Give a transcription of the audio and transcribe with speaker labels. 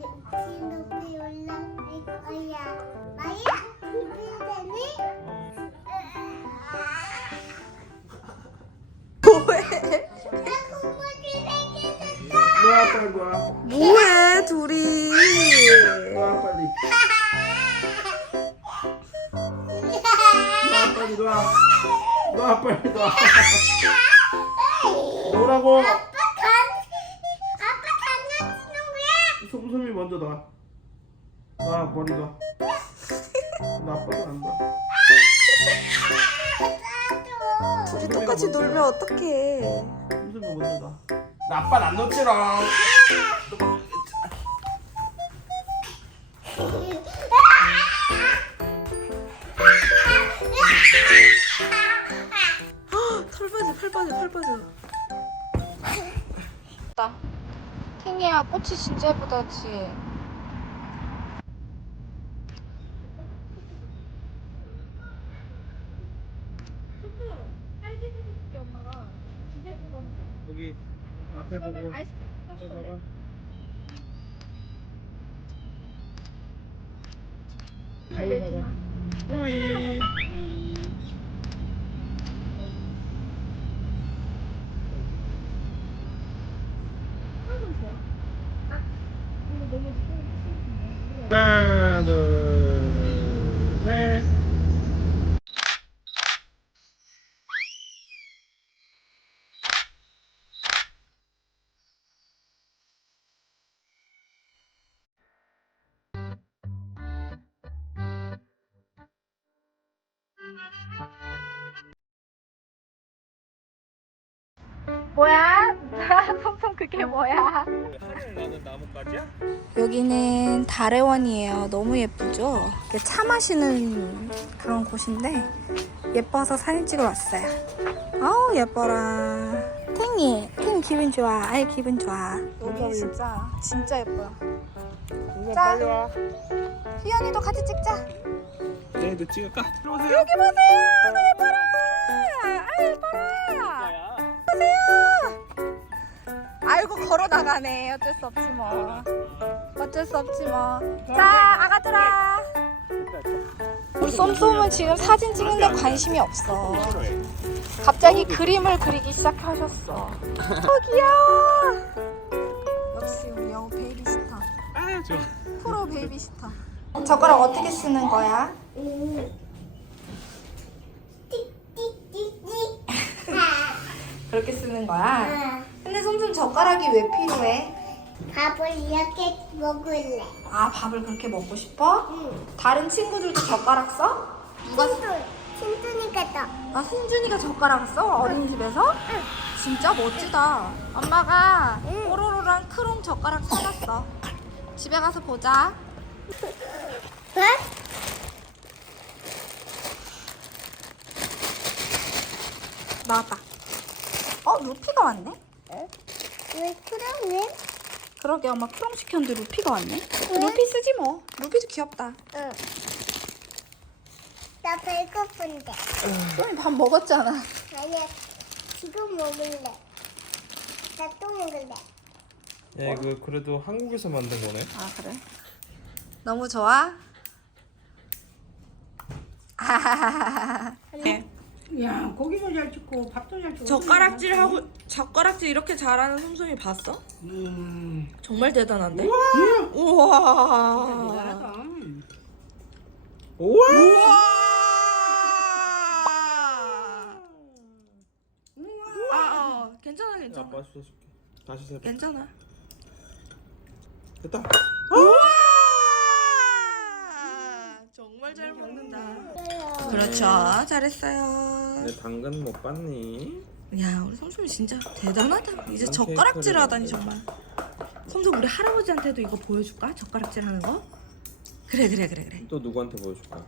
Speaker 1: 높이 높이 올라갈 거야. 마야, 준비되니?
Speaker 2: 뭐해?
Speaker 3: 빨리
Speaker 2: 둘이?
Speaker 3: 놔 빨리. 놔 빨리 놔. 놔 빨리 놔. 뭐라고?
Speaker 1: 아빠 강, 아빠 강아지 누구야?
Speaker 3: 솜솜이 먼저 놔. 놔 머리 놔. 나빠도 안 놔.
Speaker 1: 나도.
Speaker 2: 둘이 똑같이 놀면 어떡해?
Speaker 3: 솜솜이 먼저 놔. 나빠는 안 놓지롱.
Speaker 2: 빠져 팔 빠져. 다 탱이야 꽃이 진짜 예쁘다 그치?
Speaker 3: 여기 앞에 보고. 앞에 봐봐. 가위 봐봐. 오이. 하나, 둘,
Speaker 2: 솜솜 그게 뭐야?
Speaker 3: 하늘 나는 나뭇가지야?
Speaker 2: 여기는 달의원이에요. 너무 예쁘죠? 이렇게 차 마시는 그런 곳인데 예뻐서 사진 찍으러 왔어요. 아우 예뻐라. 탱이, 탱 기분 좋아. 아이 기분 좋아. 여기 진짜 진짜 예뻐요. 자.
Speaker 3: 빨리 와.
Speaker 2: 희연이도 같이 찍자.
Speaker 3: 얘도 찍을까? 들어오세요.
Speaker 2: 여기 보세요. 아유 예뻐라. 나가네. 어쩔 수 없지 뭐. 어쩔 수 없지 뭐. 자 아가들아. 우리 쏨쏨은 지금 사진 찍는데 관심이 없어. 갑자기 그림을 그리기 시작하셨어. 어 귀여워. 역시 우리 여우 베이비시터.
Speaker 3: 아 좋아.
Speaker 2: 프로 베이비시터. 젓가락 어떻게 쓰는 거야? 그렇게 쓰는 거야?
Speaker 1: 아,
Speaker 2: 근데 쏨쏨 젓가락이 왜 필요해?
Speaker 1: 밥을 이렇게 먹을래.
Speaker 2: 아 밥을 그렇게 먹고 싶어?
Speaker 1: 응.
Speaker 2: 다른 친구들도 젓가락 써? 누가 써?
Speaker 1: 친구, 친구니까 또.
Speaker 2: 아 승준이가 젓가락 써? 어린이집에서? 진짜 멋지다 엄마가
Speaker 1: 응.
Speaker 2: 뽀로로랑 크롱 젓가락 사놨어 집에 가서 보자
Speaker 1: 왜?
Speaker 2: 나왔다 어 루피가 왔네?
Speaker 1: 왜 그러니?
Speaker 2: 그러게 엄마 크롱 시켰는데 루피가 왔네 루피 쓰지 뭐 루피도 귀엽다
Speaker 1: 응. 나 배고픈데.
Speaker 2: 쏨이 밥 먹었잖아
Speaker 1: 아니야, 지금 먹을래. 나 또 먹을래.
Speaker 3: 야 이거 그래도 한국에서 만든 거네.
Speaker 2: 아 그래? 너무 좋아? 네.
Speaker 4: 야 고기도 잘 찍고 밥도 잘 찍고
Speaker 5: 젓가락질 하고 젓가락질 이렇게 잘하는 솜솜이 봤어?
Speaker 3: 음.
Speaker 5: 정말 대단한데?
Speaker 4: 진짜
Speaker 5: 우와.
Speaker 4: 대단하다
Speaker 3: 우와.
Speaker 5: 아, 어, 괜찮아 괜찮아.
Speaker 3: 아빠 씻어줄게. 다시 세.
Speaker 5: 괜찮아.
Speaker 3: 됐다.
Speaker 5: 우와. 정말 잘 먹는다. 그렇죠. 잘했어요.
Speaker 3: 내 당근 못 봤니?
Speaker 5: 야, 우리 솜솜이 진짜 대단하다. 이제
Speaker 3: 난
Speaker 5: 젓가락질 하다니. 정말. 솜솜 우리 할아버지한테도 이거 보여줄까? 젓가락질 하는 거? 그래 그래 그래 그래.
Speaker 3: 또 누구한테 보여줄까?